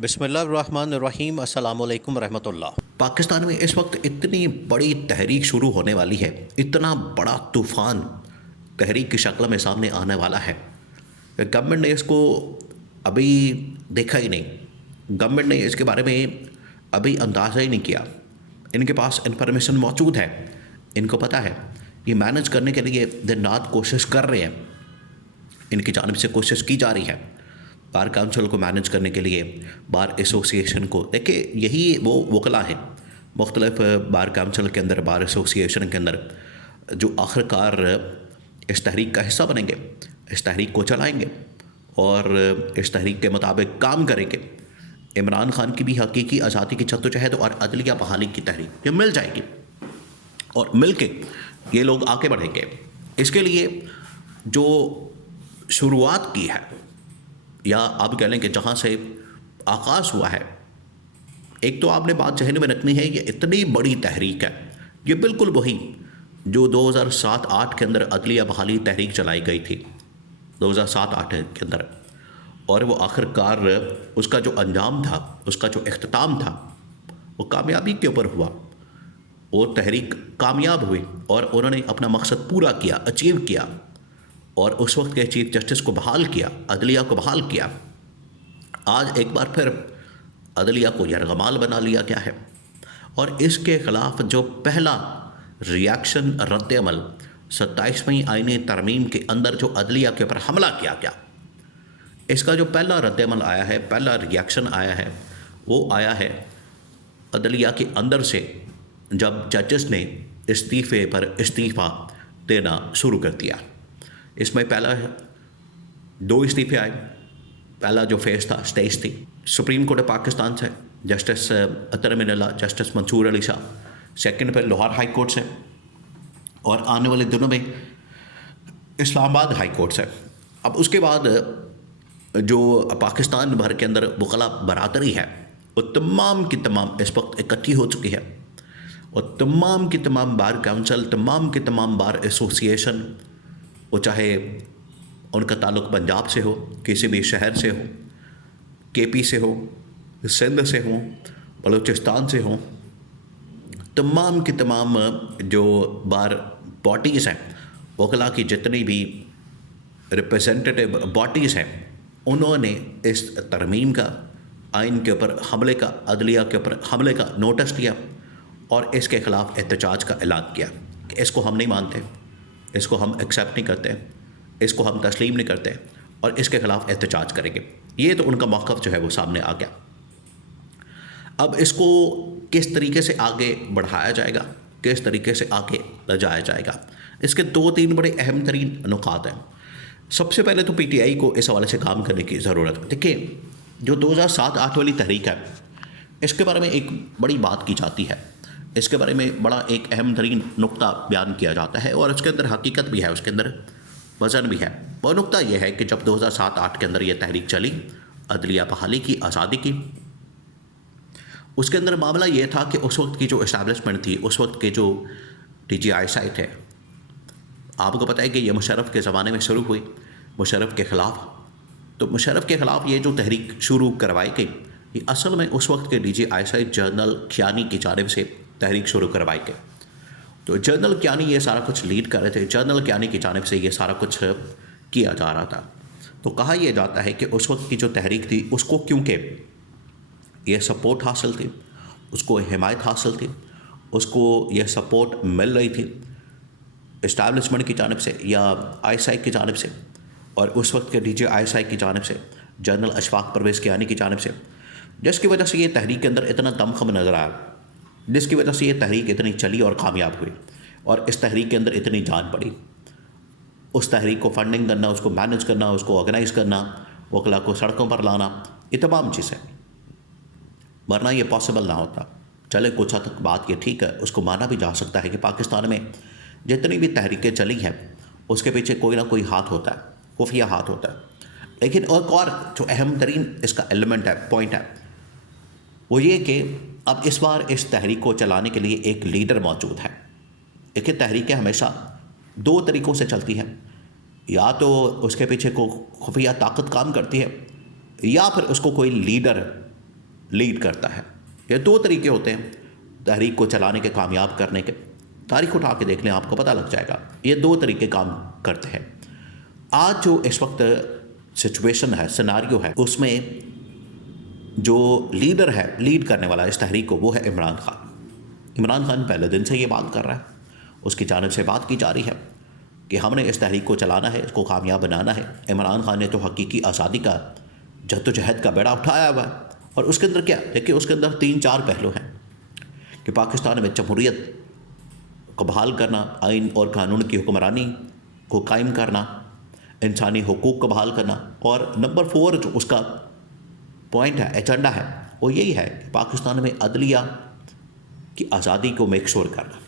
بسم اللہ الرحمن الرحیم، السلام علیکم ورحمۃ اللہ۔ پاکستان میں اس وقت اتنی بڑی تحریک شروع ہونے والی ہے، اتنا بڑا طوفان تحریک کی شکل میں سامنے آنے والا ہے۔ گورنمنٹ نے اس کو ابھی دیکھا ہی نہیں، گورنمنٹ نے اس کے بارے میں ابھی اندازہ ہی نہیں کیا۔ ان کے پاس انفارمیشن موجود ہے، ان کو پتہ ہے، یہ مینج کرنے کے لیے دن رات کوشش کر رہے ہیں، ان کی جانب سے کوشش کی جا رہی ہے بار کونسل کو مینج کرنے کے لیے، بار ایسوسیشن کو۔ دیکھیں، یہی وہ وکلا ہیں مختلف بار کونسل کے اندر، بار ایسوسیشن کے اندر، جو آخر کار اس تحریک کا حصہ بنیں گے، اس تحریک کو چلائیں گے اور اس تحریک کے مطابق کام کریں گے۔ عمران خان کی بھی حقیقی آزادی کی جدوجہد اور عدلیہ بحالی کی تحریک یہ مل جائے گی، اور مل کے یہ لوگ آگے بڑھیں گے۔ اس کے لیے جو شروعات کی ہے، یا آپ کہہ لیں کہ جہاں سے آغاز ہوا ہے، ایک تو آپ نے بات ذہن میں رکھنی ہے، یہ اتنی بڑی تحریک ہے، یہ بالکل وہی جو 2007-8 کے اندر عدلیہ بحالی تحریک چلائی گئی تھی، 2007-8 کے اندر، اور وہ آخر کار اس کا جو انجام تھا، اس کا جو اختتام تھا، وہ کامیابی کے اوپر ہوا۔ وہ تحریک کامیاب ہوئی اور انہوں نے اپنا مقصد پورا کیا، اچیو کیا، اور اس وقت کے چیف جسٹس کو بحال کیا، عدلیہ کو بحال کیا۔ آج ایک بار پھر عدلیہ کو یرغمال بنا لیا گیا ہے، اور اس کے خلاف جو پہلا ریاکشن، رد عمل 27ویں آئینی ترمیم کے اندر جو عدلیہ کے اوپر حملہ کیا گیا، اس کا جو پہلا رد عمل آیا ہے، پہلا ریاکشن آیا ہے، وہ آیا ہے عدلیہ کے اندر سے، جب ججز نے استعفے پر استعفیٰ دینا شروع کر دیا۔ اس میں پہلا 2 استعفے آئے۔ پہلا جو فیز تھا، سٹیج تھی، سپریم کورٹ پاکستان سے جسٹس اطہر امین اللہ، جسٹس منصور علی شاہ، سیکنڈ پہ لاہور ہائی کورٹ سے، اور آنے والے دنوں میں اسلام آباد ہائی کورٹ سے۔ اب اس کے بعد جو پاکستان بھر کے اندر وکلا برادری ہے، وہ تمام کی تمام اس وقت اکٹھی ہو چکی ہے، اور تمام کی تمام بار کونسل، تمام کی تمام بار ایسوسیشن، وہ چاہے ان کا تعلق پنجاب سے ہو، کسی بھی شہر سے ہو، کے پی سے ہو، سندھ سے ہوں، بلوچستان سے ہوں، تمام کی تمام جو بار باڈیز ہیں، وکلا کی جتنی بھی ریپرزینٹیٹیو باڈیز ہیں، انہوں نے اس ترمیم کا، آئین کے اوپر حملے کا، عدلیہ کے اوپر حملے کا نوٹس دیا، اور اس کے خلاف احتجاج کا اعلان کیا کہ اس کو ہم نہیں مانتے، اس کو ہم ایکسیپٹ نہیں کرتے، اس کو ہم تسلیم نہیں کرتے، اور اس کے خلاف احتجاج کریں گے۔ یہ تو ان کا موقف جو ہے وہ سامنے آ گیا۔ اب اس کو کس طریقے سے آگے بڑھایا جائے گا، کس طریقے سے آگے لے جایا جائے گا، اس کے 2-3 بڑے اہم ترین نکات ہیں۔ سب سے پہلے تو پی ٹی آئی کو اس حوالے سے کام کرنے کی ضرورت ہے۔ دیکھیں، جو 2007-8 والی تحریک ہے، اس کے بارے میں ایک بڑی بات کی جاتی ہے، اس کے بارے میں بڑا ایک اہم ترین نقطہ بیان کیا جاتا ہے، اور اس کے اندر حقیقت بھی ہے، اس کے اندر وزن بھی ہے۔ وہ نقطہ یہ ہے کہ جب 2007-8 کے اندر یہ تحریک چلی، عدلیہ بحالی کی، آزادی کی، اس کے اندر معاملہ یہ تھا کہ اس وقت کی جو اسٹیبلشمنٹ تھی، اس وقت کے جو ڈی جی آئی ایس آئی تھے، آپ کو پتہ ہے کہ یہ مشرف کے زمانے میں شروع ہوئی، مشرف کے خلاف۔ تو مشرف کے خلاف یہ جو تحریک شروع کروائی گئی، یہ اصل میں اس وقت کے D G I S I general Kayani کی جانب سے تحریک شروع کروائی گئی۔ تو جنرل کیانی یہ سارا کچھ لیڈ کر رہے تھے، جنرل کیانی کی جانب سے یہ سارا کچھ کیا جا رہا تھا۔ تو کہا یہ جاتا ہے کہ اس وقت کی جو تحریک تھی، اس کو کیونکہ یہ سپورٹ حاصل تھی، اس کو حمایت حاصل تھی، اس کو یہ سپورٹ مل رہی تھی اسٹیبلشمنٹ کی جانب سے یا آئی ایس آئی کی جانب سے، اور اس وقت کے ڈی جی آئی ایس آئی کی جانب سے، جنرل اشفاق پرویز کیانی کی جانب سے، جس کی وجہ سے یہ تحریک کے اندر اتنا دمخم نظر آیا، جس کی وجہ سے یہ تحریک اتنی چلی اور کامیاب ہوئی، اور اس تحریک کے اندر اتنی جان پڑی۔ اس تحریک کو فنڈنگ کرنا، اس کو مینج کرنا، اس کو آرگنائز کرنا، وکلا کو سڑکوں پر لانا، یہ تمام چیزیں، ورنہ یہ پاسبل نہ ہوتا۔ چلے کچھ حد تک بات یہ ٹھیک ہے، اس کو مانا بھی جا سکتا ہے کہ پاکستان میں جتنی بھی تحریکیں چلی ہیں، اس کے پیچھے کوئی نہ کوئی ہاتھ ہوتا ہے، خفیہ ہاتھ ہوتا ہے۔ لیکن ایک اور جو اہم ترین اس کا ایلیمنٹ ہے، پوائنٹ ہے، وہ یہ کہ اب اس بار اس تحریک کو چلانے کے لیے ایک لیڈر موجود ہے۔ ایک تحریکیں ہمیشہ 2 طریقوں سے چلتی ہیں، یا تو اس کے پیچھے کو خفیہ طاقت کام کرتی ہے، یا پھر اس کو کوئی لیڈر لیڈ کرتا ہے. یہ دو طریقے ہوتے ہیں تحریک کو چلانے کے، کامیاب کرنے کے. تاریخ اٹھا کے دیکھ لیں، آپ کو پتہ لگ جائے گا. یہ دو طریقے کام کرتے ہیں. آج جو اس وقت سچویشن ہے، سیناریو ہے، اس میں جو لیڈر ہے، لیڈ کرنے والا اس تحریک کو، وہ ہے عمران خان. عمران خان پہلے دن سے یہ بات کر رہا ہے، اس کی جانب سے بات کی جا رہی ہے کہ ہم نے اس تحریک کو چلانا ہے، اس کو کامیاب بنانا ہے. عمران خان نے تو حقیقی آزادی کا، جد و جہد کا بیڑا اٹھایا ہوا ہے. اور اس کے اندر کیا دیکھیں، اس کے اندر 3-4 پہلو ہیں کہ پاکستان میں جمہوریت کو بحال کرنا، آئین اور قانون کی حکمرانی کو قائم کرنا، انسانی حقوق کو بحال کرنا، اور نمبر 4 جو اس کا پوائنٹ ہے، ایجنڈا ہے، وہ یہی ہے کہ پاکستان میں عدلیہ کی آزادی کو میک شور کرنا،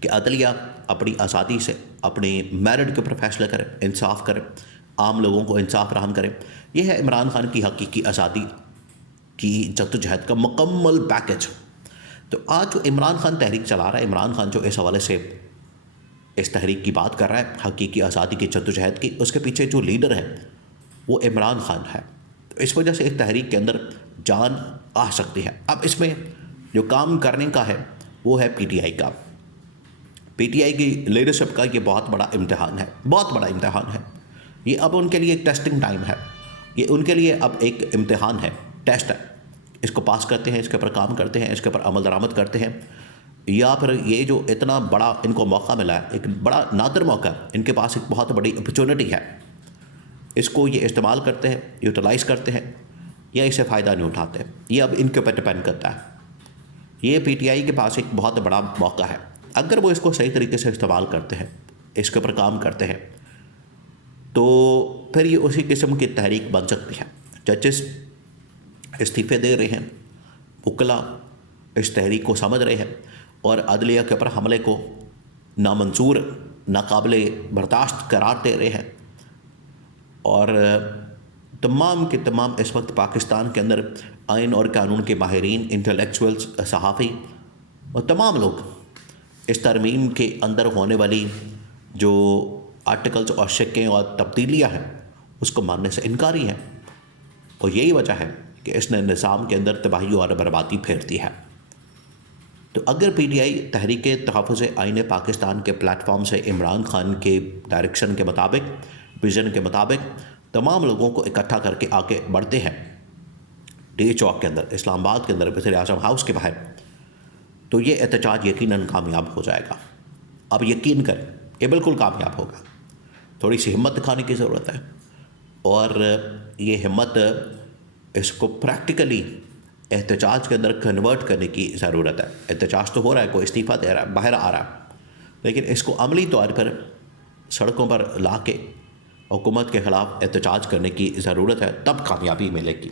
کہ عدلیہ اپنی آزادی سے اپنی میرٹ کے اوپر فیصلہ کرے، انصاف کرے، عام لوگوں کو انصاف فراہم کرے. یہ ہے عمران خان کی حقیقی آزادی کی جد و جہد کا مکمل پیکج. تو آج جو عمران خان تحریک چلا رہا ہے، عمران خان جو اس حوالے سے اس تحریک کی بات کر رہا ہے، حقیقی آزادی کی جد و جہد کی، اس کے پیچھے جو لیڈر ہے وہ عمران خان ہے. تو اس وجہ سے ایک تحریک کے اندر جان آ سکتی ہے. اب اس میں جو کام کرنے کا ہے وہ ہے پی ٹی آئی کا. پی ٹی آئی کی لیڈرشپ کا یہ بہت بڑا امتحان ہے، بہت بڑا امتحان ہے. یہ اب ان کے لیے ایک ٹیسٹنگ ٹائم ہے، یہ ان کے لیے اب ایک امتحان ہے، ٹیسٹ ہے. اس کو پاس کرتے ہیں، اس کے اوپر کام کرتے ہیں، اس کے اوپر عمل درآمد کرتے ہیں، یا پھر یہ جو اتنا بڑا ان کو موقع ملا ہے، ایک بڑا نادر موقع، ان کے پاس ایک بہت بڑی اپرچونٹی ہے، اس کو یہ استعمال کرتے ہیں، یوٹیلائز کرتے ہیں، یا اسے فائدہ نہیں اٹھاتے. یہ اب ان کے اوپر ڈپینڈ کرتا ہے. یہ پی ٹی آئی کے پاس ایک بہت بڑا موقع ہے. اگر وہ اس کو صحیح طریقے سے استعمال کرتے ہیں، اس کے اوپر کام کرتے ہیں، تو پھر یہ اسی قسم کی تحریک بن سکتی ہے. ججز استعفے دے رہے ہیں، وکلا اس تحریک کو سمجھ رہے ہیں، اور عدلیہ کے اوپر حملے کو نامنظور، ناقابل برداشت قرار دے رہے ہیں. اور تمام کے تمام اس وقت پاکستان کے اندر آئین اور قانون کے ماہرین، انٹلیکچوئلز، صحافی اور تمام لوگ اس ترمیم کے اندر ہونے والی جو آرٹیکلز اور شکیں اور تبدیلیاں ہیں اس کو ماننے سے انکاری ہیں. اور یہی وجہ ہے کہ اس نے نظام کے اندر تباہی اور بربادی پھیر دی ہے. تو اگر پی ٹی آئی تحریک تحفظ آئین پاکستان کے پلیٹ فارم سے عمران خان کے ڈائریکشن کے مطابق، ویژن کے مطابق تمام لوگوں کو اکٹھا کر کے آگے بڑھتے ہیں ڈی چوک کے اندر، اسلام آباد کے اندر، وزیر اعظم ہاؤس کے باہر، تو یہ احتجاج یقیناً کامیاب ہو جائے گا. اب یقین کریں، یہ بالکل کامیاب ہوگا. تھوڑی سی ہمت دکھانے کی ضرورت ہے، اور یہ ہمت اس کو پریکٹیکلی احتجاج کے اندر کنورٹ کرنے کی ضرورت ہے. احتجاج تو ہو رہا ہے، کوئی استعفیٰ دے رہا ہے، باہر آ رہا ہے، لیکن اس کو عملی طور پر سڑکوں پر لا کے حکومت کے خلاف احتجاج کرنے کی ضرورت ہے، تب کامیابی ملے گی.